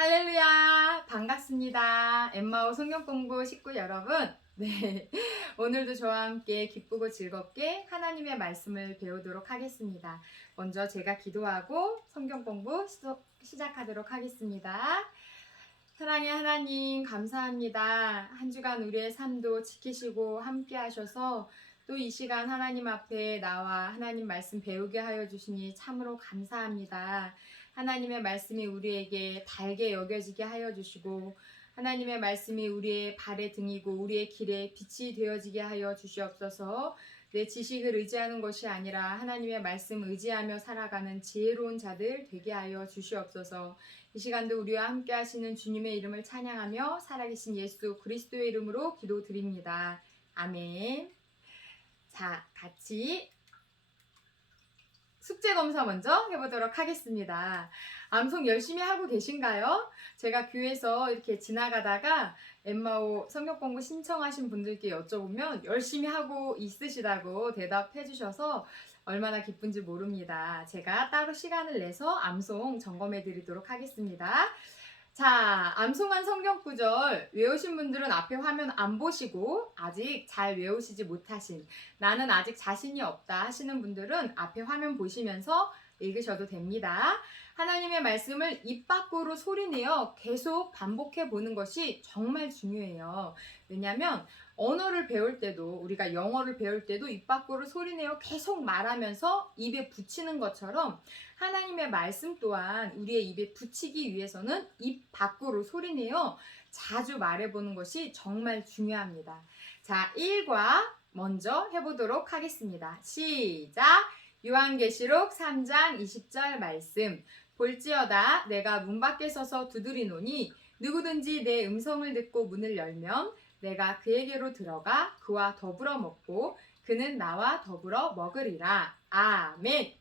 할렐루야! 반갑습니다. 엠마오 성경공부 식구 여러분. 네. 오늘도 저와 함께 기쁘고 즐겁게 하나님의 말씀을 배우도록 하겠습니다. 먼저 제가 기도하고 성경공부 시작하도록 하겠습니다. 사랑의 하나님, 감사합니다. 한 주간 우리의 삶도 지키시고 함께 하셔서 또 이 시간 하나님 앞에 나와 하나님 말씀 배우게 하여 주시니 참으로 감사합니다. 하나님의 말씀이 우리에게 달게 여겨지게 하여 주시고 하나님의 말씀이 우리의 발의 등이고 우리의 길에 빛이 되어지게 하여 주시옵소서. 내 지식을 의지하는 것이 아니라 하나님의 말씀 의지하며 살아가는 지혜로운 자들 되게 하여 주시옵소서. 이 시간도 우리와 함께 하시는 주님의 이름을 찬양하며 살아계신 예수 그리스도의 이름으로 기도드립니다. 아멘. 자, 같이 숙제 검사 먼저 해보도록 하겠습니다. 암송 열심히 하고 계신가요? 제가 교회에서 이렇게 지나가다가 엠마오 성경 공부 신청하신 분들께 여쭤보면 열심히 하고 있으시다고 대답해 주셔서 얼마나 기쁜지 모릅니다. 제가 따로 시간을 내서 암송 점검해 드리도록 하겠습니다. 자, 암송한 성경 구절 외우신 분들은 앞에 화면 안 보시고 아직 잘 외우시지 못하신, 나는 아직 자신이 없다 하시는 분들은 앞에 화면 보시면서 읽으셔도 됩니다. 하나님의 말씀을 입 밖으로 소리내어 계속 반복해 보는 것이 정말 중요해요. 왜냐하면 언어를 배울 때도, 우리가 영어를 배울 때도 입 밖으로 소리내어 계속 말하면서 입에 붙이는 것처럼 하나님의 말씀 또한 우리의 입에 붙이기 위해서는 입 밖으로 소리내어 자주 말해보는 것이 정말 중요합니다. 자, 1과 먼저 해보도록 하겠습니다. 시작! 요한계시록 3장 20절 말씀. 볼지어다 내가 문 밖에 서서 두드리노니 누구든지 내 음성을 듣고 문을 열면 내가 그에게로 들어가 그와 더불어 먹고 그는 나와 더불어 먹으리라. 아멘.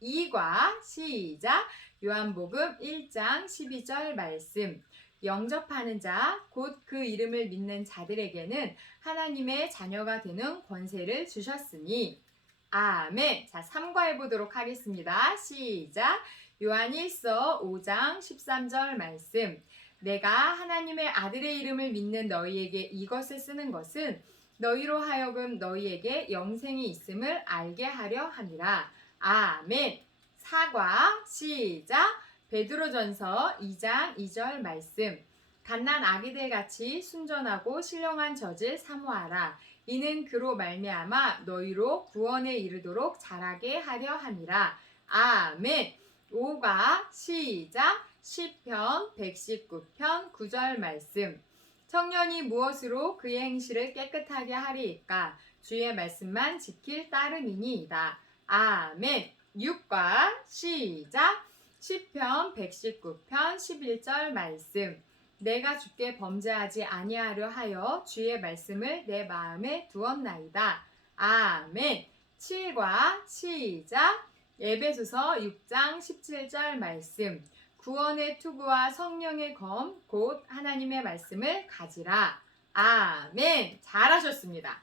2과 시작. 요한복음 1장 12절 말씀. 영접하는 자, 곧 그 이름을 믿는 자들에게는 하나님의 자녀가 되는 권세를 주셨으니. 아멘. 자, 3과 해보도록 하겠습니다. 시작. 요한일서 5장 13절 말씀. 내가 하나님의 아들의 이름을 믿는 너희에게 이것을 쓰는 것은 너희로 하여금 너희에게 영생이 있음을 알게 하려 함이라. 아멘. 4과 시작. 베드로전서 2장 2절 말씀. 갓난 아기들 같이 순전하고 신령한 젖을 사모하라. 이는 그로 말미암아 너희로 구원에 이르도록 자라게 하려 함이라. 아멘. 5가 시작. 시편 119편 9절 말씀. 청년이 무엇으로 그의 행실을 깨끗하게 하리이까? 주의 말씀만 지킬 따름이니이다. 아멘. 6과 시작. 시편 119편 11절 말씀. 내가 주께 범죄하지 아니하려 하여 주의 말씀을 내 마음에 두었나이다. 아멘. 7과 시작. 에베소서 6장 17절 말씀. 구원의 투구와 성령의 검 곧 하나님의 말씀을 가지라. 아멘. 잘하셨습니다.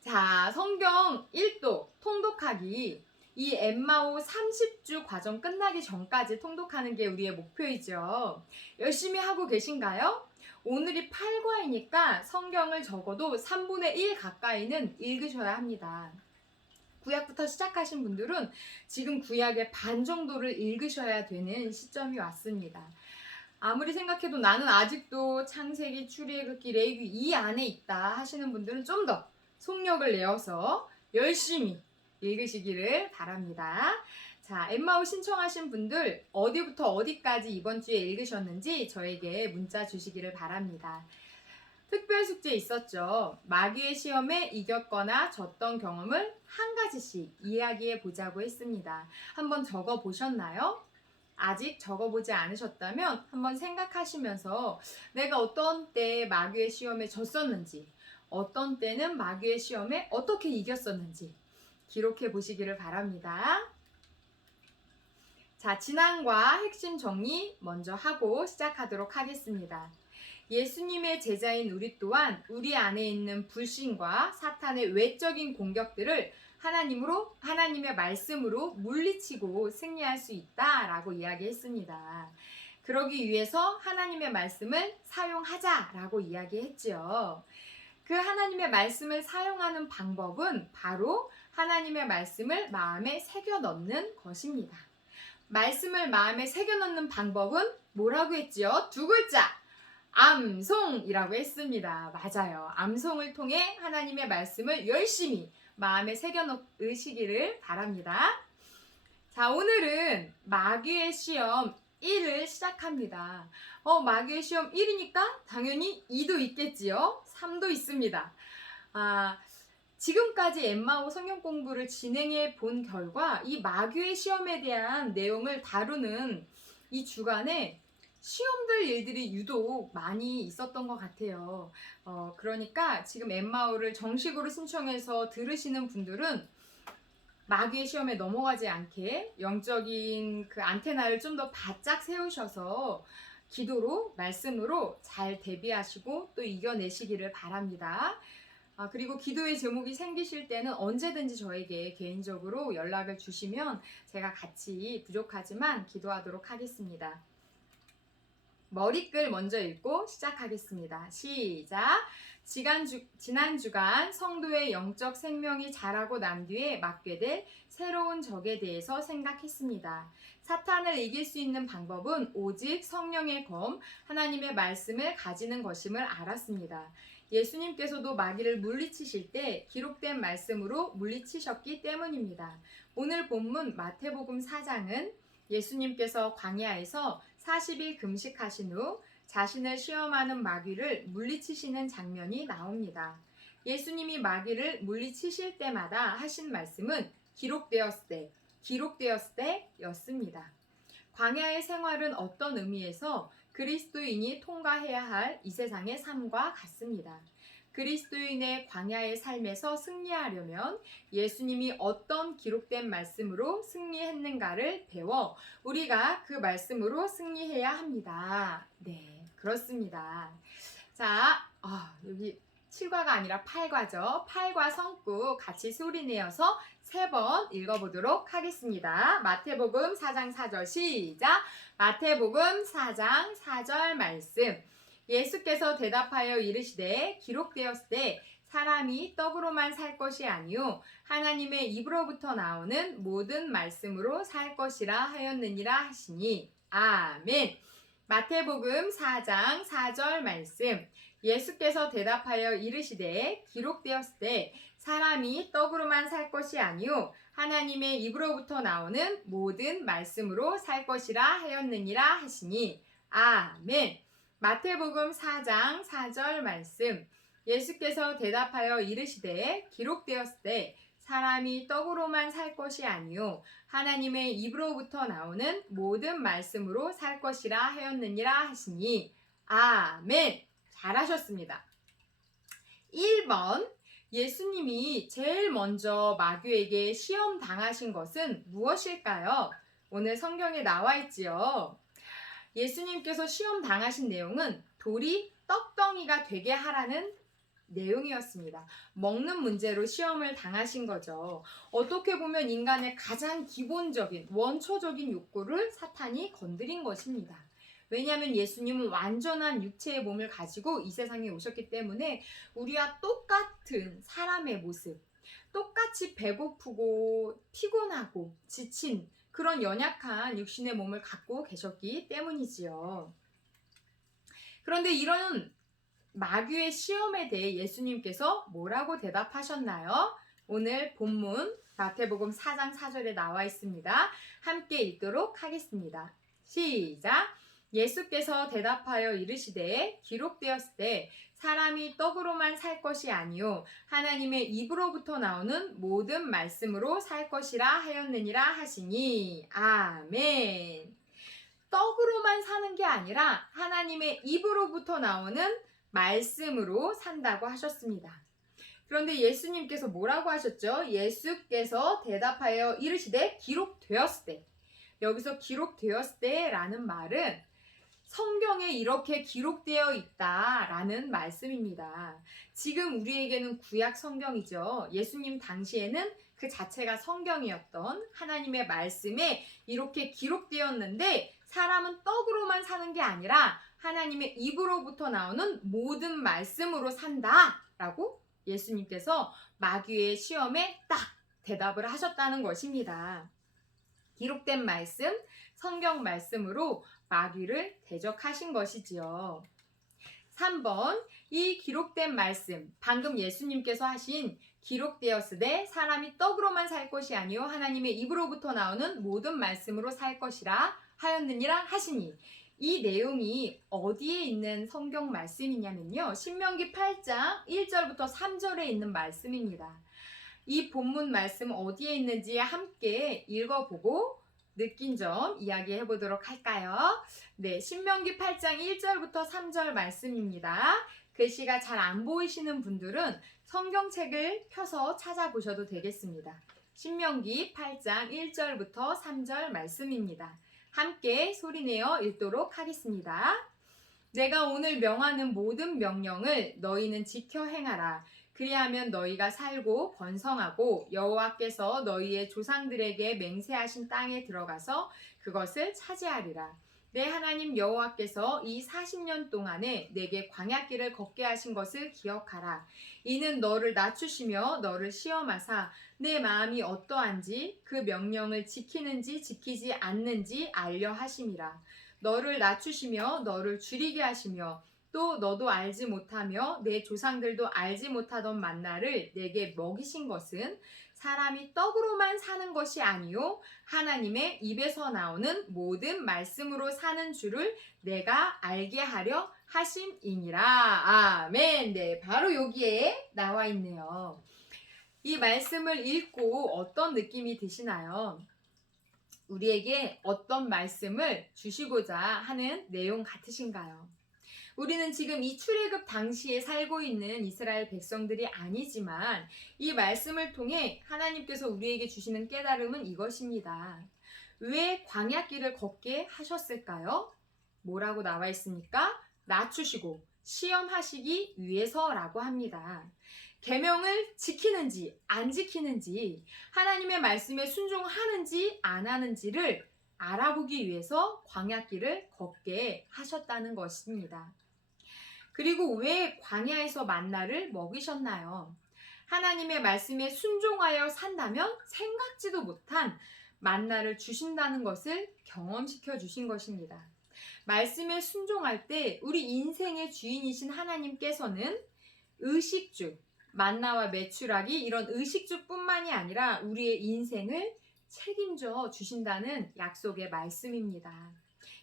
자, 성경 1도 통독하기. 이 엠마오 30주 과정 끝나기 전까지 통독하는 게 우리의 목표이죠. 열심히 하고 계신가요? 오늘이 8과이니까 성경을 적어도 3분의 1 가까이는 읽으셔야 합니다. 구약부터 시작하신 분들은 지금 구약의 반 정도를 읽으셔야 되는 시점이 왔습니다. 아무리 생각해도 나는 아직도 창세기, 출애굽기, 레위기 이 안에 있다 하시는 분들은 좀 더 속력을 내어서 열심히 읽으시기를 바랍니다. 자, 엠마오 신청하신 분들 어디부터 어디까지 이번 주에 읽으셨는지 저에게 문자 주시기를 바랍니다. 특별 숙제 있었죠. 마귀의 시험에 이겼거나 졌던 경험을 한 가지씩 이야기해 보자고 했습니다. 한번 적어 보셨나요? 아직 적어보지 않으셨다면 한번 생각하시면서 내가 어떤 때 마귀의 시험에 졌었는지, 어떤 때는 마귀의 시험에 어떻게 이겼었는지 기록해 보시기를 바랍니다. 자, 진앙과 핵심 정리 먼저 하고 시작하도록 하겠습니다. 예수님의 제자인 우리 또한 우리 안에 있는 불신과 사탄의 외적인 공격들을 하나님의 말씀으로 물리치고 승리할 수 있다라고 이야기했습니다. 그러기 위해서 하나님의 말씀을 사용하자라고 이야기했지요. 그 하나님의 말씀을 사용하는 방법은 바로 하나님의 말씀을 마음에 새겨 넣는 것입니다. 말씀을 마음에 새겨 넣는 방법은 뭐라고 했지요? 두 글자. 암송이라고 했습니다. 맞아요. 암송을 통해 하나님의 말씀을 열심히 마음에 새겨 넣으시기를 바랍니다. 자, 오늘은 마귀의 시험 1을 시작합니다. 마귀의 시험 1이니까 당연히 2도 있겠지요. 3도 있습니다. 지금까지 엠마오 성경 공부를 진행해 본 결과 이 마귀의 시험에 대한 내용을 다루는 이 주간에 시험될 일들이 유독 많이 있었던 것 같아요. 그러니까 지금 엠마오를 정식으로 신청해서 들으시는 분들은 마귀의 시험에 넘어가지 않게 영적인 그 안테나를 좀 더 바짝 세우셔서 기도로, 말씀으로 잘 대비하시고 또 이겨내시기를 바랍니다. 그리고 기도의 제목이 생기실 때는 언제든지 저에게 개인적으로 연락을 주시면 제가 같이 부족하지만 기도하도록 하겠습니다. 머리글 먼저 읽고 시작하겠습니다. 시작! 지난 주간 성도의 영적 생명이 자라고 난 뒤에 맞게 될 새로운 적에 대해서 생각했습니다. 사탄을 이길 수 있는 방법은 오직 성령의 검, 하나님의 말씀을 가지는 것임을 알았습니다. 예수님께서도 마귀를 물리치실 때 기록된 말씀으로 물리치셨기 때문입니다. 오늘 본문 마태복음 4장은 예수님께서 광야에서 40일 금식하신 후 자신을 시험하는 마귀를 물리치시는 장면이 나옵니다. 예수님이 마귀를 물리치실 때마다 하신 말씀은 기록되었을 때 였습니다. 광야의 생활은 어떤 의미에서 그리스도인이 통과해야 할 이 세상의 삶과 같습니다. 그리스도인의 광야의 삶에서 승리하려면 예수님이 어떤 기록된 말씀으로 승리했는가를 배워 우리가 그 말씀으로 승리해야 합니다. 네, 그렇습니다. 자, 여기 7과가 아니라 8과죠. 8과 성구 같이 소리내어서 3번 읽어보도록 하겠습니다. 마태복음 4장 4절 시작! 마태복음 4장 4절 말씀. 예수께서 대답하여 이르시되 기록되었을 때 사람이 떡으로만 살 것이 아니요 하나님의 입으로부터 나오는 모든 말씀으로 살 것이라 하였느니라 하시니 아멘. 마태복음 4장 4절 말씀. 예수께서 대답하여 이르시되 기록되었을 때 사람이 떡으로만 살 것이 아니요 하나님의 입으로부터 나오는 모든 말씀으로 살 것이라 하였느니라 하시니 아멘. 마태복음 4장 4절 말씀. 예수께서 대답하여 이르시되 기록되었을 때 사람이 떡으로만 살 것이 아니요 하나님의 입으로부터 나오는 모든 말씀으로 살 것이라 하였느니라 하시니 아멘. 잘하셨습니다. 1번. 예수님이 제일 먼저 마귀에게 시험 당하신 것은 무엇일까요? 오늘 성경에 나와 있지요. 예수님께서 시험 당하신 내용은 돌이 떡덩이가 되게 하라는 내용이었습니다. 먹는 문제로 시험을 당하신 거죠. 어떻게 보면 인간의 가장 기본적인 원초적인 욕구를 사탄이 건드린 것입니다. 왜냐하면 예수님은 완전한 육체의 몸을 가지고 이 세상에 오셨기 때문에 우리와 똑같은 사람의 모습, 똑같이 배고프고 피곤하고 지친 그런 연약한 육신의 몸을 갖고 계셨기 때문이지요. 그런데 이런 마귀의 시험에 대해 예수님께서 뭐라고 대답하셨나요? 오늘 본문 마태복음 4장 4절에 나와 있습니다. 함께 읽도록 하겠습니다. 시작! 예수께서 대답하여 이르시되 기록되었을 때 사람이 떡으로만 살 것이 아니요 하나님의 입으로부터 나오는 모든 말씀으로 살 것이라 하였느니라 하시니 아멘. 떡으로만 사는 게 아니라 하나님의 입으로부터 나오는 말씀으로 산다고 하셨습니다. 그런데 예수님께서 뭐라고 하셨죠? 예수께서 대답하여 이르시되 기록되었을 때. 여기서 기록되었을 때라는 말은 성경에 이렇게 기록되어 있다라는 말씀입니다. 지금 우리에게는 구약 성경이죠. 예수님 당시에는 그 자체가 성경이었던 하나님의 말씀에 이렇게 기록되었는데 사람은 떡으로만 사는 게 아니라 하나님의 입으로부터 나오는 모든 말씀으로 산다라고 예수님께서 마귀의 시험에 딱 대답을 하셨다는 것입니다. 기록된 말씀, 성경 말씀으로 마귀를 대적하신 것이지요. 3번, 이 기록된 말씀, 방금 예수님께서 하신 기록되었으되 사람이 떡으로만 살 것이 아니요 하나님의 입으로부터 나오는 모든 말씀으로 살 것이라 하였느니라 하시니, 이 내용이 어디에 있는 성경 말씀이냐면요, 신명기 8장 1절부터 3절에 있는 말씀입니다. 이 본문 말씀 어디에 있는지 함께 읽어보고 느낀 점 이야기해 보도록 할까요? 네, 신명기 8장 1절부터 3절 말씀입니다. 글씨가 잘 안 보이시는 분들은 성경책을 펴서 찾아보셔도 되겠습니다. 신명기 8장 1절부터 3절 말씀입니다. 함께 소리내어 읽도록 하겠습니다. 내가 오늘 명하는 모든 명령을 너희는 지켜 행하라. 그리하면 너희가 살고 번성하고 여호와께서 너희의 조상들에게 맹세하신 땅에 들어가서 그것을 차지하리라. 내 하나님 여호와께서 이 40년 동안에 내게 광야길을 걷게 하신 것을 기억하라. 이는 너를 낮추시며 너를 시험하사 내 마음이 어떠한지 그 명령을 지키는지 지키지 않는지 알려 하심이라. 너를 낮추시며 너를 줄이게 하시며 또 너도 알지 못하며 내 조상들도 알지 못하던 만나를 내게 먹이신 것은 사람이 떡으로만 사는 것이 아니요 하나님의 입에서 나오는 모든 말씀으로 사는 줄을 내가 알게 하려 하심이니라. 아멘. 네, 바로 여기에 나와 있네요. 이 말씀을 읽고 어떤 느낌이 드시나요? 우리에게 어떤 말씀을 주시고자 하는 내용 같으신가요? 우리는 지금 이 출애굽 당시에 살고 있는 이스라엘 백성들이 아니지만 이 말씀을 통해 하나님께서 우리에게 주시는 깨달음은 이것입니다. 왜 광야길을 걷게 하셨을까요? 뭐라고 나와 있습니까? 낮추시고 시험하시기 위해서라고 합니다. 계명을 지키는지 안 지키는지, 하나님의 말씀에 순종하는지 안 하는지를 알아보기 위해서 광야길을 걷게 하셨다는 것입니다. 그리고 왜 광야에서 만나를 먹이셨나요? 하나님의 말씀에 순종하여 산다면 생각지도 못한 만나를 주신다는 것을 경험시켜 주신 것입니다. 말씀에 순종할 때 우리 인생의 주인이신 하나님께서는 의식주, 만나와 메추라기, 이런 의식주뿐만이 아니라 우리의 인생을 책임져 주신다는 약속의 말씀입니다.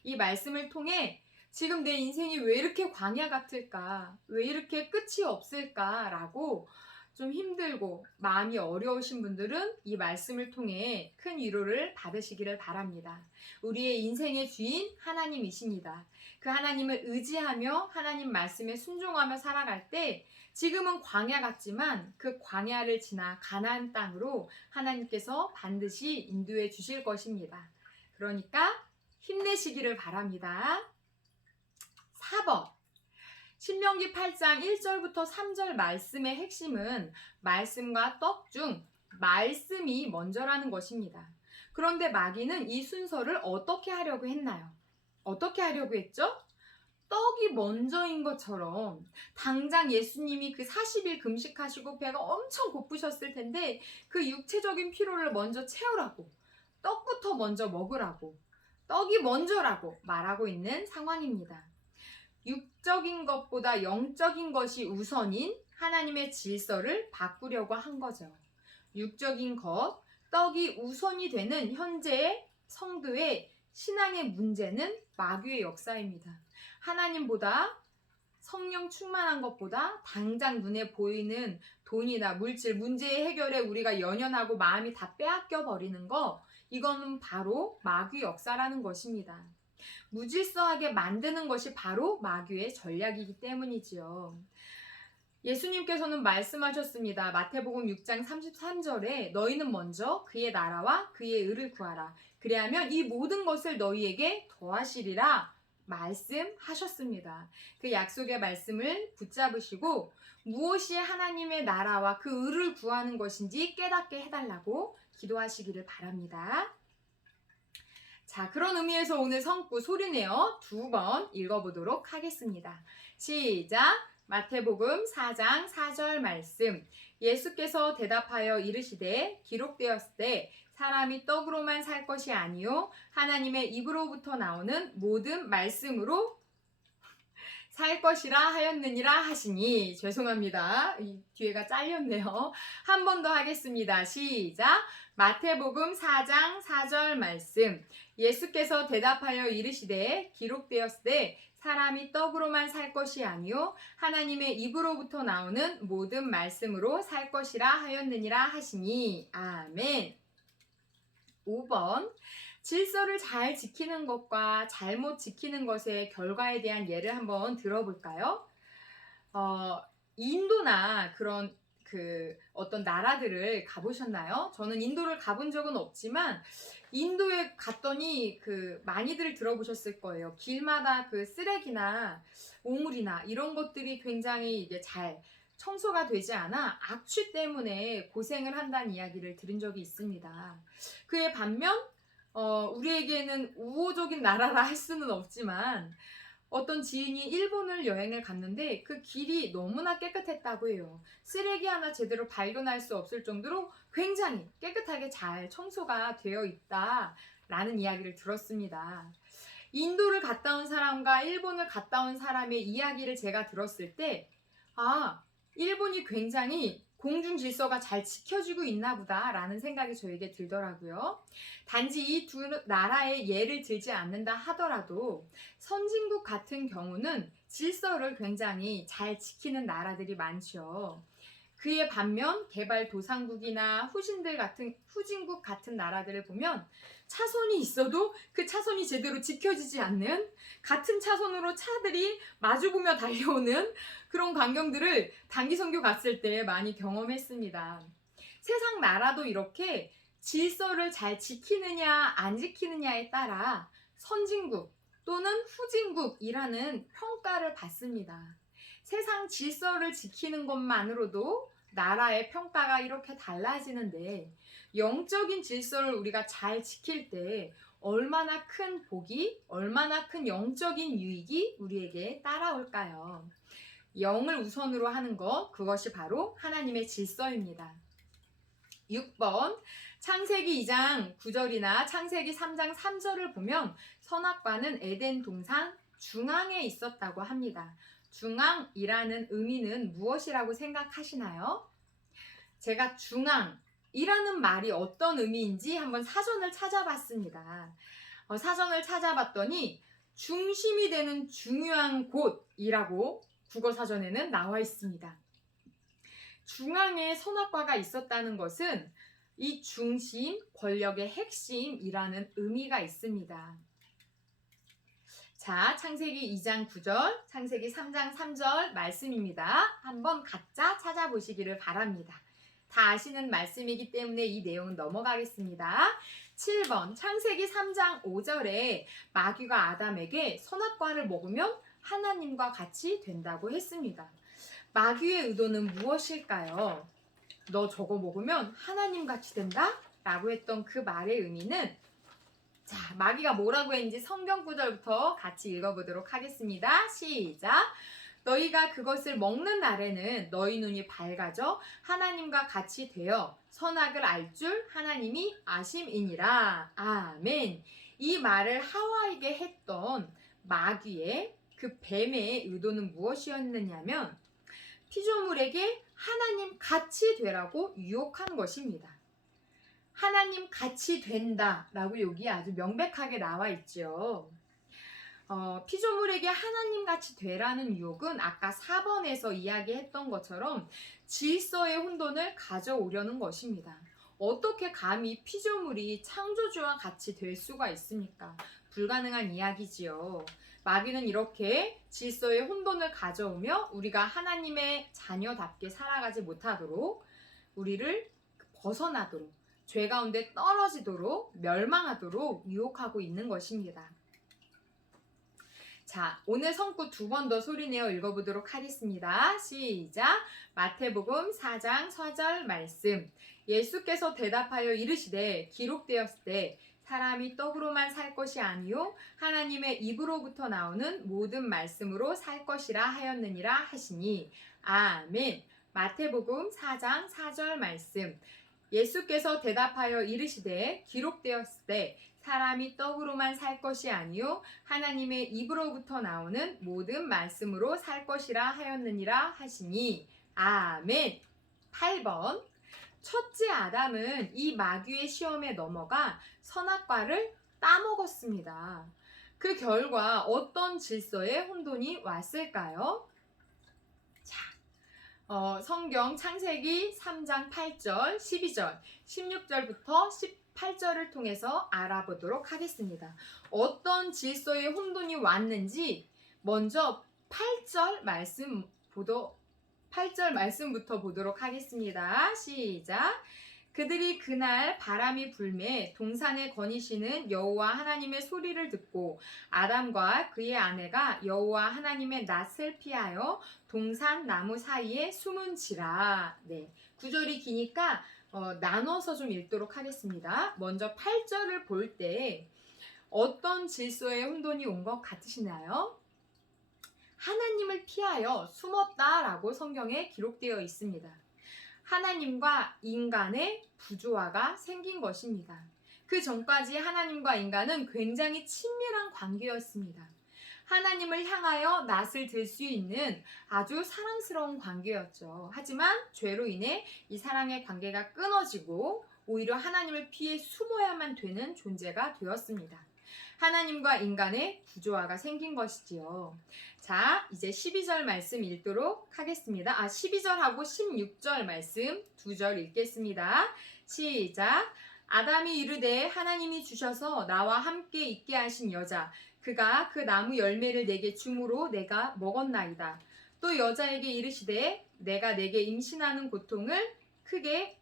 이 말씀을 통해 지금 내 인생이 왜 이렇게 광야 같을까? 왜 이렇게 끝이 없을까? 라고 좀 힘들고 마음이 어려우신 분들은 이 말씀을 통해 큰 위로를 받으시기를 바랍니다. 우리의 인생의 주인 하나님이십니다. 그 하나님을 의지하며 하나님 말씀에 순종하며 살아갈 때 지금은 광야 같지만 그 광야를 지나 가나안 땅으로 하나님께서 반드시 인도해 주실 것입니다. 그러니까 힘내시기를 바랍니다. 4번, 신명기 8장 1절부터 3절 말씀의 핵심은 말씀과 떡 중 말씀이 먼저라는 것입니다. 그런데 마귀는 이 순서를 어떻게 하려고 했나요? 어떻게 하려고 했죠? 떡이 먼저인 것처럼 당장 예수님이 그 40일 금식하시고 배가 엄청 고프셨을 텐데 그 육체적인 피로를 먼저 채우라고, 떡부터 먼저 먹으라고, 떡이 먼저라고 말하고 있는 상황입니다. 육적인 것보다 영적인 것이 우선인 하나님의 질서를 바꾸려고 한 거죠. 육적인 것, 떡이 우선이 되는 현재의 성도의 신앙의 문제는 마귀의 역사입니다. 하나님보다, 성령 충만한 것보다 당장 눈에 보이는 돈이나 물질, 문제의 해결에 우리가 연연하고 마음이 다 빼앗겨 버리는 거, 이거는 바로 마귀 역사라는 것입니다. 무질서하게 만드는 것이 바로 마귀의 전략이기 때문이지요. 예수님께서는 말씀하셨습니다. 마태복음 6장 33절에 너희는 먼저 그의 나라와 그의 의를 구하라. 그리하면 이 모든 것을 너희에게 더하시리라 말씀하셨습니다. 그 약속의 말씀을 붙잡으시고 무엇이 하나님의 나라와 그 의를 구하는 것인지 깨닫게 해달라고 기도하시기를 바랍니다. 자, 그런 의미에서 오늘 성구 소리내어 2번 읽어보도록 하겠습니다. 시작! 마태복음 4장 4절 말씀. 예수께서 대답하여 이르시되 기록되었을 때 사람이 떡으로만 살 것이 아니요 하나님의 입으로부터 나오는 모든 말씀으로 살 것이라 하였느니라 하시니. 죄송합니다. 이 뒤에가 잘렸네요. 한 번 더 하겠습니다. 시작! 마태복음 4장 4절 말씀. 예수께서 대답하여 이르시되 기록되었을 때 사람이 떡으로만 살 것이 아니요 하나님의 입으로부터 나오는 모든 말씀으로 살 것이라 하였느니라 하시니. 아멘. 5번. 질서를 잘 지키는 것과 잘못 지키는 것의 결과에 대한 예를 한번 들어볼까요? 인도나 그런 어떤 나라들을 가보셨나요? 저는 인도를 가본 적은 없지만 인도에 갔더니 많이들 들어보셨을 거예요. 길마다 쓰레기나 오물이나 이런 것들이 굉장히 이게 잘 청소가 되지 않아 악취 때문에 고생을 한다는 이야기를 들은 적이 있습니다. 그에 반면 우리에게는 우호적인 나라라 할 수는 없지만 어떤 지인이 일본을 여행을 갔는데 그 길이 너무나 깨끗했다고 해요. 쓰레기 하나 제대로 발견할 수 없을 정도로 굉장히 깨끗하게 잘 청소가 되어 있다라는 이야기를 들었습니다. 인도를 갔다 온 사람과 일본을 갔다 온 사람의 이야기를 제가 들었을 때 일본이 굉장히 공중 질서가 잘 지켜지고 있나 보다라는 생각이 저에게 들더라고요. 단지 이 두 나라의 예를 들지 않는다 하더라도 선진국 같은 경우는 질서를 굉장히 잘 지키는 나라들이 많죠. 그에 반면 개발도상국이나 후진국 같은 나라들을 보면 차선이 있어도 그 차선이 제대로 지켜지지 않는, 같은 차선으로 차들이 마주보며 달려오는 그런 광경들을 단기 선교 갔을 때 많이 경험했습니다. 세상 나라도 이렇게 질서를 잘 지키느냐 안 지키느냐에 따라 선진국 또는 후진국이라는 평가를 받습니다. 세상 질서를 지키는 것만으로도 나라의 평가가 이렇게 달라지는데 영적인 질서를 우리가 잘 지킬 때 얼마나 큰 복이, 얼마나 큰 영적인 유익이 우리에게 따라올까요? 영을 우선으로 하는 것, 그것이 바로 하나님의 질서입니다. 6번. 창세기 2장 9절이나 창세기 3장 3절을 보면 선악과는 에덴 동산 중앙에 있었다고 합니다. 중앙이라는 의미는 무엇이라고 생각하시나요? 제가 중앙이라는 말이 어떤 의미인지 한번 사전을 찾아봤습니다. 사전을 찾아봤더니 중심이 되는 중요한 곳이라고 국어사전에는 나와 있습니다. 중앙에 선악과가 있었다는 것은 이 중심, 권력의 핵심이라는 의미가 있습니다. 자, 창세기 2장 9절, 창세기 3장 3절 말씀입니다. 한번 각자 찾아보시기를 바랍니다. 다 아시는 말씀이기 때문에 이 내용은 넘어가겠습니다. 7번, 창세기 3장 5절에 마귀가 아담에게 선악과를 먹으면 하나님과 같이 된다고 했습니다. 마귀의 의도는 무엇일까요? 너 저거 먹으면 하나님 같이 된다? 라고 했던 그 말의 의미는, 자, 마귀가 뭐라고 했는지 성경 구절부터 같이 읽어보도록 하겠습니다. 시작! 너희가 그것을 먹는 날에는 너희 눈이 밝아져 하나님과 같이 되어 선악을 알 줄 하나님이 아심이니라. 아멘. 이 말을 하와에게 했던 마귀의 그 뱀의 의도는 무엇이었느냐면 피조물에게 하나님 같이 되라고 유혹한 것입니다. 하나님 같이 된다라고 여기 아주 명백하게 나와 있죠. 피조물에게 하나님 같이 되라는 유혹은 아까 4번에서 이야기했던 것처럼 질서의 혼돈을 가져오려는 것입니다. 어떻게 감히 피조물이 창조주와 같이 될 수가 있습니까? 불가능한 이야기지요. 마귀는 이렇게 질서의 혼돈을 가져오며 우리가 하나님의 자녀답게 살아가지 못하도록, 우리를 벗어나도록, 죄 가운데 떨어지도록, 멸망하도록 유혹하고 있는 것입니다. 자, 오늘 성구 두 번 더 소리내어 읽어보도록 하겠습니다. 시작! 마태복음 4장 4절 말씀. 예수께서 대답하여 이르시되 기록되었을 때 사람이 떡으로만 살 것이 아니요 하나님의 입으로부터 나오는 모든 말씀으로 살 것이라 하였느니라 하시니 아멘. 마태복음 4장 4절 말씀. 예수께서 대답하여 이르시되 기록되었을 때 사람이 떡으로만 살 것이 아니요 하나님의 입으로부터 나오는 모든 말씀으로 살 것이라 하였느니라 하시니 아멘. 8번. 첫째 아담은 이 마귀의 시험에 넘어가 선악과를 따먹었습니다. 그 결과 어떤 질서의 혼돈이 왔을까요? 성경 창세기 3장 8절, 12절, 16절부터 18절을 통해서 알아보도록 하겠습니다. 어떤 질서의 혼돈이 왔는지 먼저 8절 말씀부터 보도록 하겠습니다. 시작! 그들이 그날 바람이 불매 동산에 거니시는 여호와 하나님의 소리를 듣고 아담과 그의 아내가 여호와 하나님의 낯을 피하여 동산 나무 사이에 숨은지라. 네, 구절이 기니까 나눠서 좀 읽도록 하겠습니다. 먼저 8절을 볼 때 어떤 질서의 혼돈이 온 것 같으시나요? 하나님을 피하여 숨었다라고 성경에 기록되어 있습니다. 하나님과 인간의 부조화가 생긴 것입니다. 그 전까지 하나님과 인간은 굉장히 친밀한 관계였습니다. 하나님을 향하여 낯을 들 수 있는 아주 사랑스러운 관계였죠. 하지만 죄로 인해 이 사랑의 관계가 끊어지고 오히려 하나님을 피해 숨어야만 되는 존재가 되었습니다. 하나님과 인간의 부조화가 생긴 것이지요. 자, 이제 12절 말씀 읽도록 하겠습니다. 12절하고 16절 말씀 두 절 읽겠습니다. 시작! 아담이 이르되 하나님이 주셔서 나와 함께 있게 하신 여자 그가 그 나무 열매를 내게 주므로 내가 먹었나이다. 또 여자에게 이르시되 내가 내게 임신하는 고통을 크게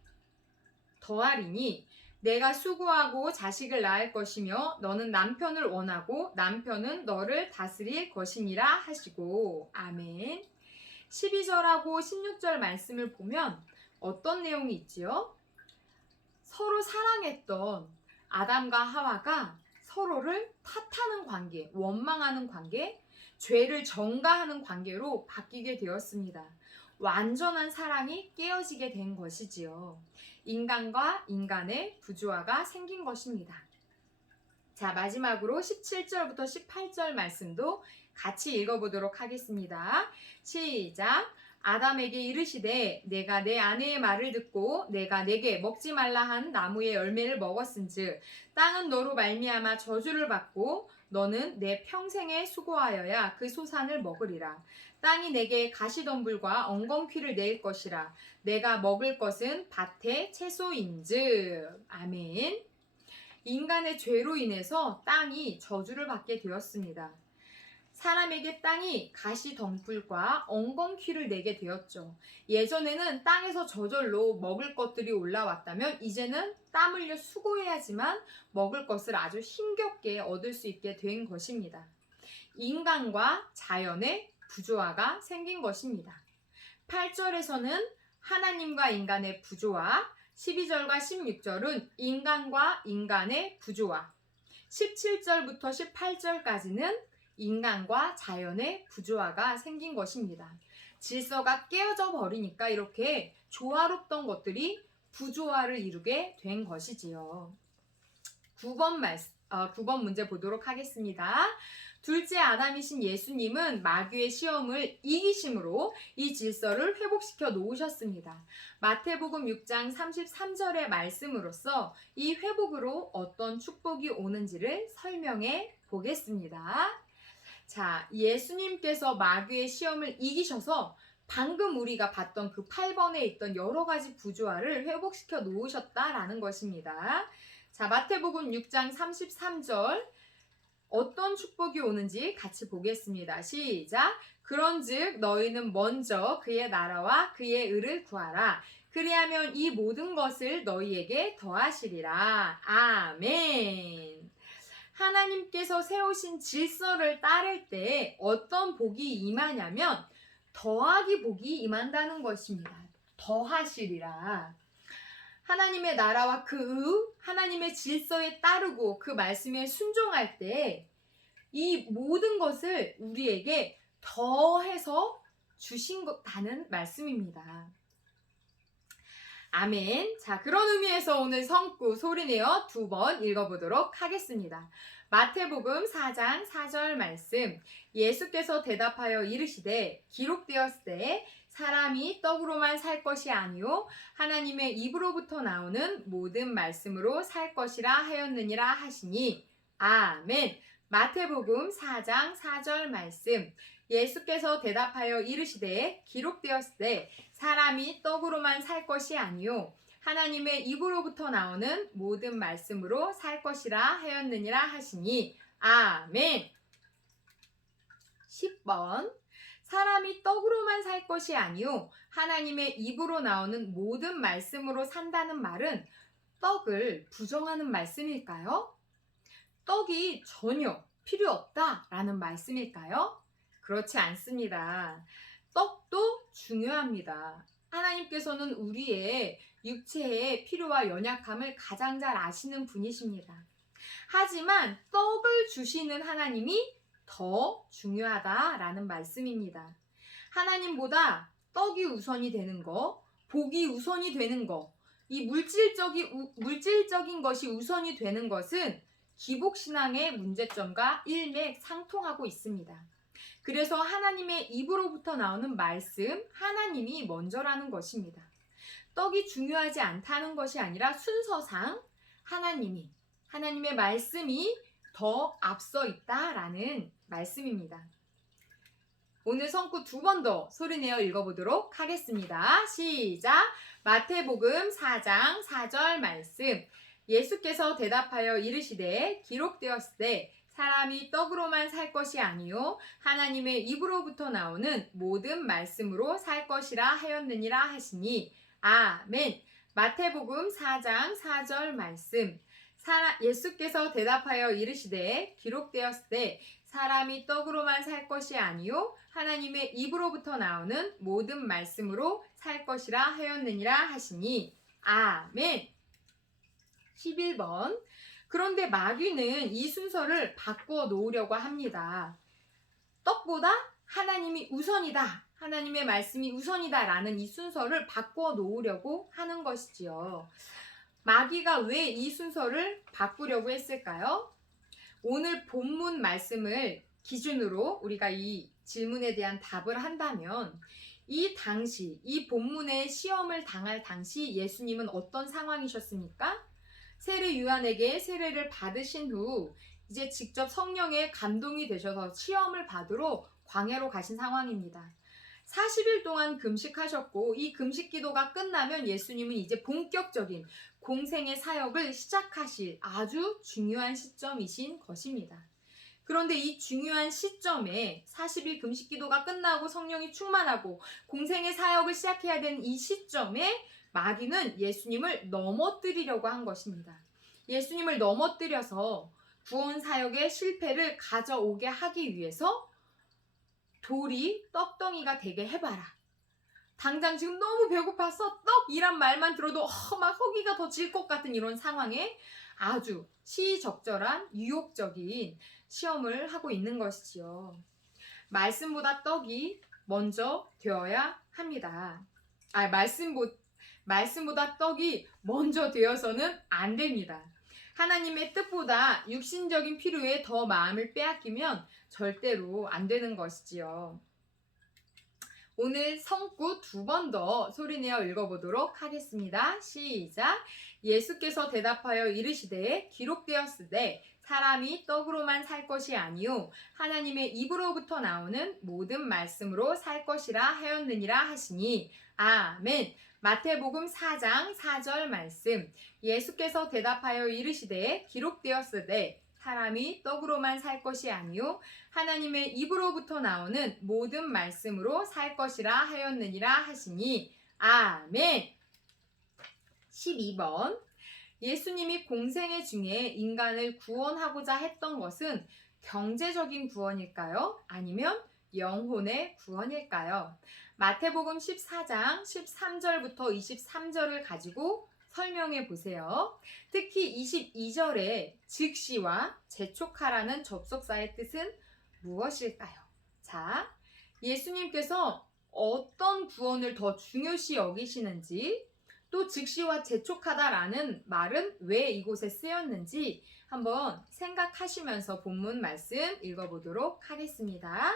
더하리니 내가 수고하고 자식을 낳을 것이며 너는 남편을 원하고 남편은 너를 다스릴 것이니라 하시고 아멘. 12절하고 16절 말씀을 보면 어떤 내용이 있지요? 서로 사랑했던 아담과 하와가 서로를 탓하는 관계, 원망하는 관계, 죄를 전가하는 관계로 바뀌게 되었습니다. 완전한 사랑이 깨어지게 된 것이지요. 인간과 인간의 부조화가 생긴 것입니다. 자, 마지막으로 17절부터 18절 말씀도 같이 읽어보도록 하겠습니다. 시작! 아담에게 이르시되 내가 내 아내의 말을 듣고 내가 내게 먹지 말라 한 나무의 열매를 먹었은즉 땅은 너로 말미암아 저주를 받고 너는 내 평생에 수고하여야 그 소산을 먹으리라. 땅이 내게 가시덤불과 엉겅퀴를 낼 것이라. 내가 먹을 것은 밭의 채소인즉. 아멘. 인간의 죄로 인해서 땅이 저주를 받게 되었습니다. 사람에게 땅이 가시덤불과 엉겅퀴를 내게 되었죠. 예전에는 땅에서 저절로 먹을 것들이 올라왔다면 이제는 땀 흘려 수고해야지만 먹을 것을 아주 힘겹게 얻을 수 있게 된 것입니다. 인간과 자연의 부조화가 생긴 것입니다. 8절에서는 하나님과 인간의 부조화, 12절과 16절은 인간과 인간의 부조화, 17절부터 18절까지는 인간과 자연의 부조화가 생긴 것입니다. 질서가 깨어져 버리니까 이렇게 조화롭던 것들이 부조화를 이루게 된 것이지요. 9번 문제 보도록 하겠습니다. 둘째 아담이신 예수님은 마귀의 시험을 이기심으로 이 질서를 회복시켜 놓으셨습니다. 마태복음 6장 33절의 말씀으로써 이 회복으로 어떤 축복이 오는지를 설명해 보겠습니다. 자, 예수님께서 마귀의 시험을 이기셔서 방금 우리가 봤던 그 8번에 있던 여러 가지 부조화를 회복시켜 놓으셨다라는 것입니다. 자, 마태복음 6장 33절 어떤 축복이 오는지 같이 보겠습니다. 시작! 그런즉 너희는 먼저 그의 나라와 그의 의를 구하라. 그리하면 이 모든 것을 너희에게 더하시리라. 아멘. 하나님께서 세우신 질서를 따를 때 어떤 복이 임하냐면 더하기 복이 임한다는 것입니다. 더하시리라. 하나님의 나라와 그 하나님의 질서에 따르고 그 말씀에 순종할 때 이 모든 것을 우리에게 더해서 주신다는 말씀입니다. 아멘. 자, 그런 의미에서 오늘 성구 소리내어 2번 읽어보도록 하겠습니다. 마태복음 4장 4절 말씀. 예수께서 대답하여 이르시되 기록되었으되 사람이 떡으로만 살 것이 아니요 하나님의 입으로부터 나오는 모든 말씀으로 살 것이라 하였느니라 하시니 아멘. 마태복음 4장 4절 말씀. 예수께서 대답하여 이르시되 기록되었으되 사람이 떡으로만 살 것이 아니요 하나님의 입으로부터 나오는 모든 말씀으로 살 것이라 하였느니라 하시니 아멘. 10번. 사람이 떡으로만 살 것이 아니요 하나님의 입으로 나오는 모든 말씀으로 산다는 말은 떡을 부정하는 말씀일까요? 떡이 전혀 필요 없다라는 말씀일까요? 그렇지 않습니다. 떡도 중요합니다. 하나님께서는 우리의 육체의 필요와 연약함을 가장 잘 아시는 분이십니다. 하지만 떡을 주시는 하나님이 더 중요하다라는 말씀입니다. 하나님보다 떡이 우선이 되는 거, 복이 우선이 되는 거, 이 물질적인 것이 우선이 되는 것은 기복신앙의 문제점과 일맥상통하고 있습니다. 그래서 하나님의 입으로부터 나오는 말씀, 하나님이 먼저라는 것입니다. 떡이 중요하지 않다는 것이 아니라 순서상 하나님의 말씀이 더 앞서 있다라는 말씀입니다. 오늘 성구 2번 더 소리내어 읽어보도록 하겠습니다. 시작! 마태복음 4장 4절 말씀. 예수께서 대답하여 이르시되 기록되었으되 사람이 떡으로만 살 것이 아니요 하나님의 입으로부터 나오는 모든 말씀으로 살 것이라 하였느니라 하시니 아멘. 마태복음 4장 4절 말씀. 예수께서 대답하여 이르시되 기록되었으되 사람이 떡으로만 살 것이 아니요 하나님의 입으로부터 나오는 모든 말씀으로 살 것이라 하였느니라 하시니 아멘. 11번. 그런데 마귀는 이 순서를 바꾸어 놓으려고 합니다. 떡보다 하나님이 우선이다. 하나님의 말씀이 우선이다 라는 이 순서를 바꾸어 놓으려고 하는 것이지요. 마귀가 왜 이 순서를 바꾸려고 했을까요? 오늘 본문 말씀을 기준으로 우리가 이 질문에 대한 답을 한다면 이 당시, 이 본문의 시험을 당할 당시 예수님은 어떤 상황이셨습니까? 세례 요한에게 세례를 받으신 후 이제 직접 성령의 감동이 되셔서 시험을 받으러 광야로 가신 상황입니다. 40일 동안 금식하셨고 이 금식 기도가 끝나면 예수님은 이제 본격적인 공생의 사역을 시작하실 아주 중요한 시점이신 것입니다. 그런데 이 중요한 시점에 40일 금식 기도가 끝나고 성령이 충만하고 공생의 사역을 시작해야 되는 이 시점에 마귀는 예수님을 넘어뜨리려고 한 것입니다. 예수님을 넘어뜨려서 구원 사역의 실패를 가져오게 하기 위해서 돌이 떡덩이가 되게 해봐라. 당장 지금 너무 배고파서 떡이란 말만 들어도 막 허기가 더 질 것 같은 이런 상황에 아주 시의적절한 유혹적인 시험을 하고 있는 것이지요. 말씀보다 떡이 먼저 되어야 합니다. 말씀보다 떡이 먼저 되어서는 안 됩니다. 하나님의 뜻보다 육신적인 필요에 더 마음을 빼앗기면 절대로 안 되는 것이지요. 오늘 성구 2번 더 소리내어 읽어보도록 하겠습니다. 시작! 예수께서 대답하여 이르시되 기록되었으되 사람이 떡으로만 살 것이 아니요 하나님의 입으로부터 나오는 모든 말씀으로 살 것이라 하였느니라 하시니 아멘. 마태복음 4장 4절 말씀. 예수께서 대답하여 이르시되 기록되었으되 사람이 떡으로만 살 것이 아니요 하나님의 입으로부터 나오는 모든 말씀으로 살 것이라 하였느니라 하시니 아멘. 12번. 예수님이 공생애 중에 인간을 구원하고자 했던 것은 경제적인 구원일까요? 아니면 영혼의 구원일까요? 마태복음 14장 13절부터 23절을 가지고 설명해 보세요. 특히 22절에 즉시와 재촉하라는 접속사의 뜻은 무엇일까요? 자, 예수님께서 어떤 구원을 더 중요시 여기시는지, 또 즉시와 재촉하다라는 말은 왜 이곳에 쓰였는지 한번 생각하시면서 본문 말씀 읽어보도록 하겠습니다.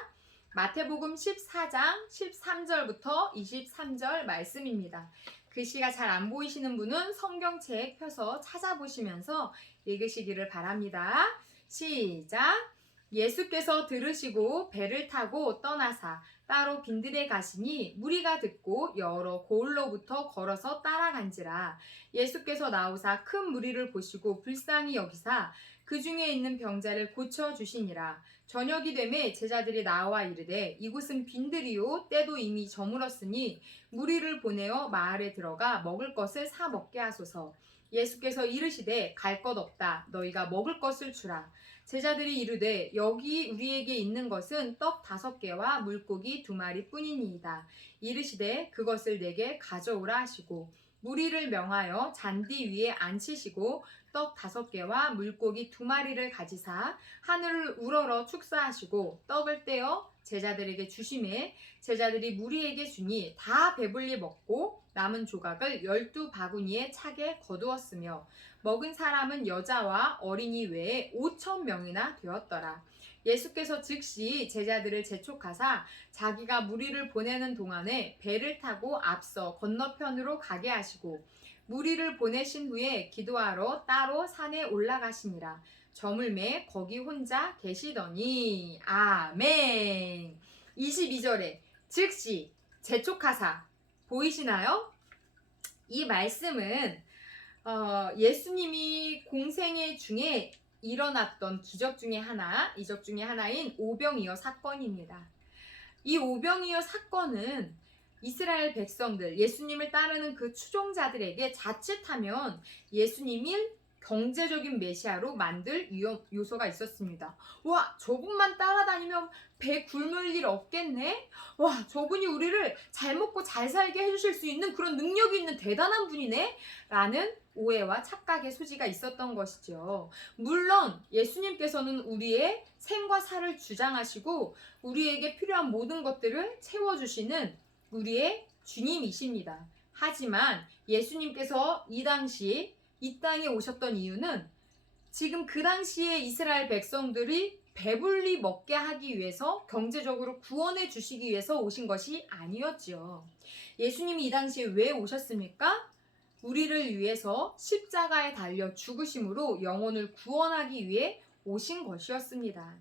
마태복음 14장 13절부터 23절 말씀입니다. 글씨가 잘 안 보이시는 분은 성경책 펴서 찾아보시면서 읽으시기를 바랍니다. 시작! 예수께서 들으시고 배를 타고 떠나사 따로 빈들에 가시니 무리가 듣고 여러 고을로부터 걸어서 따라간지라. 예수께서 나오사 큰 무리를 보시고 불쌍히 여기사 그 중에 있는 병자를 고쳐주시니라. 저녁이 되매 제자들이 나와 이르되 이곳은 빈들이요 때도 이미 저물었으니 무리를 보내어 마을에 들어가 먹을 것을 사 먹게 하소서. 예수께서 이르시되 갈 것 없다. 너희가 먹을 것을 주라. 제자들이 이르되 여기 우리에게 있는 것은 떡 5개와 물고기 2마리 뿐이니이다. 이르시되 그것을 내게 가져오라 하시고 무리를 명하여 잔디 위에 앉히시고 떡 5개와 물고기 2마리를 가지사 하늘을 우러러 축사하시고 떡을 떼어 제자들에게 주시매 제자들이 무리에게 주니 다 배불리 먹고 남은 조각을 12바구니에 차게 거두었으며 먹은 사람은 여자와 어린이 외에 5,000명이나 되었더라. 예수께서 즉시 제자들을 재촉하사 자기가 무리를 보내는 동안에 배를 타고 앞서 건너편으로 가게 하시고 무리를 보내신 후에 기도하러 따로 산에 올라가시니라. 저물매 거기 혼자 계시더니 아멘. 22절에 즉시 재촉하사 보이시나요? 이 말씀은 예수님이 공생애 중에 일어났던 기적 중에 이적 중에 하나인 오병이어 사건입니다. 이 오병이어 사건은 이스라엘 백성들, 예수님을 따르는 그 추종자들에게 자칫하면 예수님을 경제적인 메시아로 만들 요소가 있었습니다. 와, 저분만 따라다니면 배 굶을 일 없겠네? 와, 저분이 우리를 잘 먹고 잘 살게 해주실 수 있는 그런 능력이 있는 대단한 분이네? 라는 오해와 착각의 소지가 있었던 것이죠. 물론 예수님께서는 우리의 생과 살을 주장하시고 우리에게 필요한 모든 것들을 채워주시는 우리의 주님이십니다. 하지만 예수님께서 이 당시 이 땅에 오셨던 이유는 지금 그 당시에 이스라엘 백성들이 배불리 먹게 하기 위해서 경제적으로 구원해 주시기 위해서 오신 것이 아니었지요. 예수님이 이 당시에 왜 오셨습니까? 우리를 위해서 십자가에 달려 죽으심으로 영혼을 구원하기 위해 오신 것이었습니다.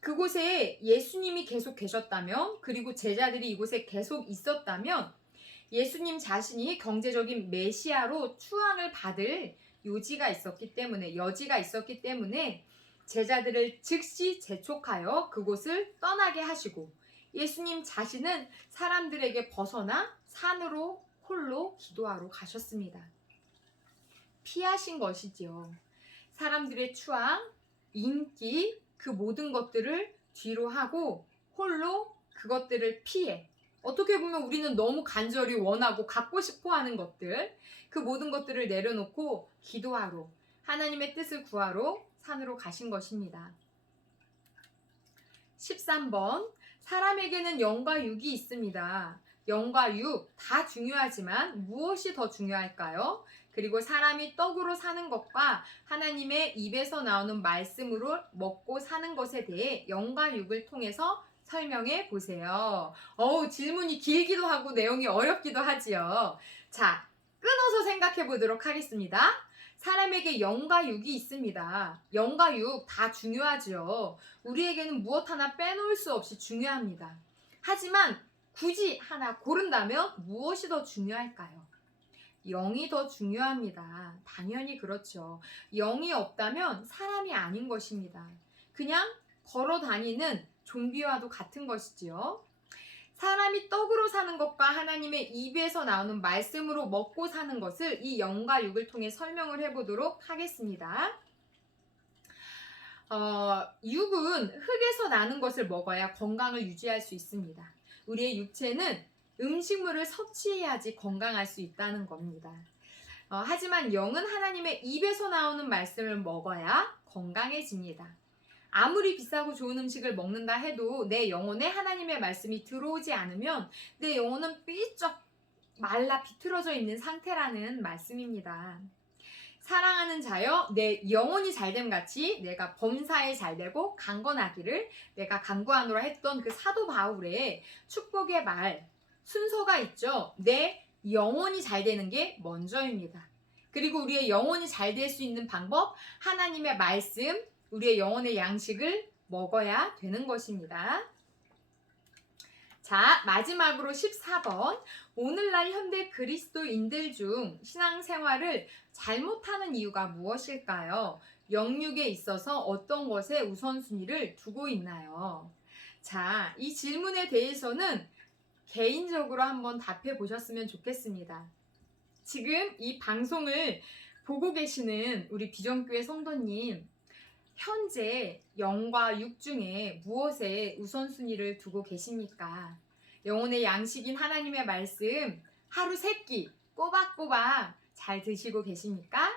그곳에 예수님이 계속 계셨다면, 그리고 제자들이 이곳에 계속 있었다면 예수님 자신이 경제적인 메시아로 추앙을 받을 여지가 있었기 때문에 제자들을 즉시 재촉하여 그곳을 떠나게 하시고 예수님 자신은 사람들에게 벗어나 산으로 홀로 기도하러 가셨습니다. 피하신 것이지요. 사람들의 추앙, 인기, 그 모든 것들을 뒤로 하고 홀로 그것들을 피해, 어떻게 보면 우리는 너무 간절히 원하고 갖고 싶어 하는 것들, 그 모든 것들을 내려놓고 기도하러, 하나님의 뜻을 구하러 산으로 가신 것입니다. 13번, 사람에게는 영과 육이 있습니다. 영과 육 다 중요하지만 무엇이 더 중요할까요? 그리고 사람이 떡으로 사는 것과 하나님의 입에서 나오는 말씀으로 먹고 사는 것에 대해 영과 육을 통해서 설명해 보세요. 질문이 길기도 하고 내용이 어렵기도 하지요. 자, 끊어서 생각해 보도록 하겠습니다. 사람에게 영과 육이 있습니다. 영과 육 다 중요하죠. 우리에게는 무엇 하나 빼놓을 수 없이 중요합니다. 하지만 굳이 하나 고른다면 무엇이 더 중요할까요? 영이 더 중요합니다. 당연히 그렇죠. 영이 없다면 사람이 아닌 것입니다. 그냥 걸어 다니는 좀비와도 같은 것이지요. 사람이 떡으로 사는 것과 하나님의 입에서 나오는 말씀으로 먹고 사는 것을 이 영과 육을 통해 설명을 해보도록 하겠습니다. 육은 흙에서 나는 것을 먹어야 건강을 유지할 수 있습니다. 우리의 육체는 음식물을 섭취해야지 건강할 수 있다는 겁니다. 하지만 영은 하나님의 입에서 나오는 말씀을 먹어야 건강해집니다. 아무리 비싸고 좋은 음식을 먹는다 해도 내 영혼에 하나님의 말씀이 들어오지 않으면 내 영혼은 삐쩍 말라 비틀어져 있는 상태라는 말씀입니다. 사랑하는 자여, 내 영혼이 잘됨 같이 내가 범사에 잘되고 강건하기를 내가 간구하노라 했던 그 사도 바울의 축복의 말 순서가 있죠. 내 영혼이 잘되는 게 먼저입니다. 그리고 우리의 영혼이 잘될 수 있는 방법, 하나님의 말씀, 우리의 영혼의 양식을 먹어야 되는 것입니다. 자, 마지막으로 14번. 오늘날 현대 그리스도인들 중 신앙생활을 잘못하는 이유가 무엇일까요? 영육에 있어서 어떤 것에 우선순위를 두고 있나요? 자, 이 질문에 대해서는 개인적으로 한번 답해 보셨으면 좋겠습니다. 지금 이 방송을 보고 계시는 우리 비전교회 성도님, 현재 영과 육 중에 무엇에 우선순위를 두고 계십니까? 영혼의 양식인 하나님의 말씀 하루 3끼 꼬박꼬박 잘 드시고 계십니까?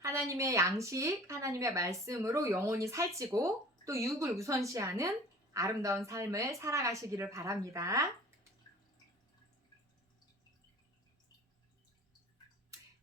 하나님의 양식, 하나님의 말씀으로 영혼이 살찌고 또 육을 우선시하는 아름다운 삶을 살아가시기를 바랍니다.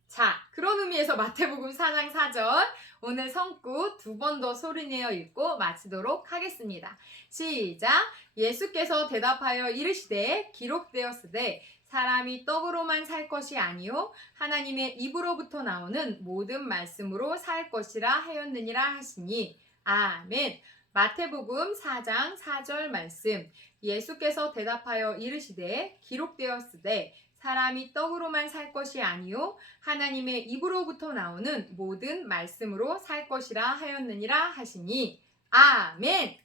자, 그런 의미에서 마태복음 4장 4절 오늘 성구 2번 더 소리내어 읽고 마치도록 하겠습니다. 시작! 예수께서 대답하여 이르시되 기록되었으되 사람이 떡으로만 살 것이 아니요 하나님의 입으로부터 나오는 모든 말씀으로 살 것이라 하였느니라 하시니 아멘. 마태복음 4장 4절 말씀 예수께서 대답하여 이르시되 기록되었으되 사람이 떡으로만 살 것이 아니요 하나님의 입으로부터 나오는 모든 말씀으로 살 것이라 하였느니라 하시니 아멘.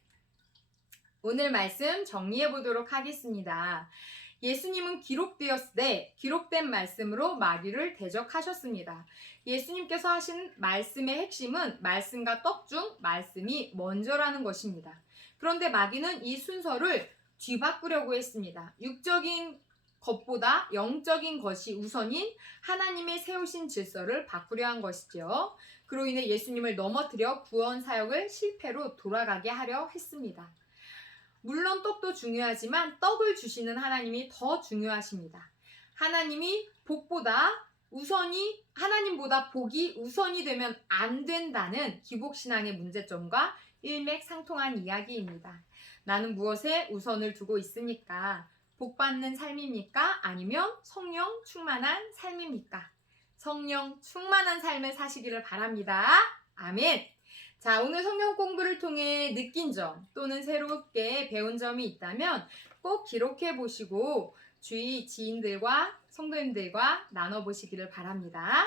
오늘 말씀 정리해 보도록 하겠습니다. 예수님은 기록되었으되 기록된 말씀으로 마귀를 대적하셨습니다. 예수님께서 하신 말씀의 핵심은 말씀과 떡 중 말씀이 먼저라는 것입니다. 그런데 마귀는 이 순서를 뒤바꾸려고 했습니다. 육적인 것보다 영적인 것이 우선인 하나님의 세우신 질서를 바꾸려 한 것이죠. 그로 인해 예수님을 넘어뜨려 구원 사역을 실패로 돌아가게 하려 했습니다. 물론 떡도 중요하지만 떡을 주시는 하나님이 더 중요하십니다. 하나님이 하나님보다 복이 우선이 되면 안 된다는 기복신앙의 문제점과 일맥상통한 이야기입니다. 나는 무엇에 우선을 두고 있습니까? 복 받는 삶입니까? 아니면 성령 충만한 삶입니까? 성령 충만한 삶을 사시기를 바랍니다. 아멘. 자, 오늘 성경 공부를 통해 느낀 점 또는 새롭게 배운 점이 있다면 꼭 기록해 보시고 주위 지인들과 성도님들과 나눠보시기를 바랍니다.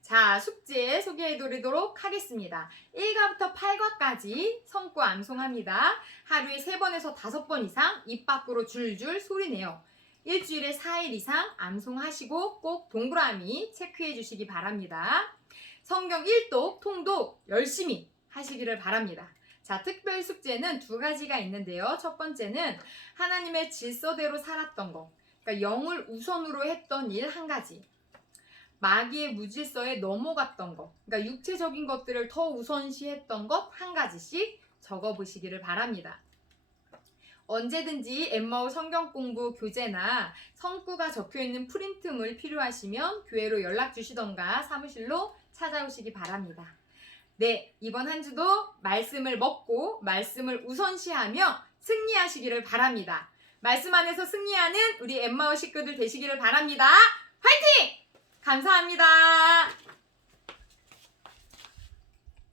자, 숙제 소개해 드리도록 하겠습니다. 1과부터 8과까지 성구 암송합니다. 하루에 3번에서 5번 이상 입 밖으로 줄줄 소리내요. 일주일에 4일 이상 암송하시고 꼭 동그라미 체크해 주시기 바랍니다. 성경 1독, 통독 열심히 하시기를 바랍니다. 자, 특별 숙제는 2가지가 있는데요. 첫 번째는 하나님의 질서대로 살았던 것, 그러니까 영을 우선으로 했던 일 1가지. 마귀의 무질서에 넘어갔던 것, 그러니까 육체적인 것들을 더 우선시했던 것 1가지씩 적어보시기를 바랍니다. 언제든지 엠마오 성경 공부 교재나 성구가 적혀있는 프린트물 필요하시면 교회로 연락 주시던가 사무실로 찾아오시기 바랍니다. 네, 이번 한 주도 말씀을 먹고 말씀을 우선시하며 승리하시기를 바랍니다. 말씀 안에서 승리하는 우리 엠마오 식구들 되시기를 바랍니다. 화이팅! 감사합니다.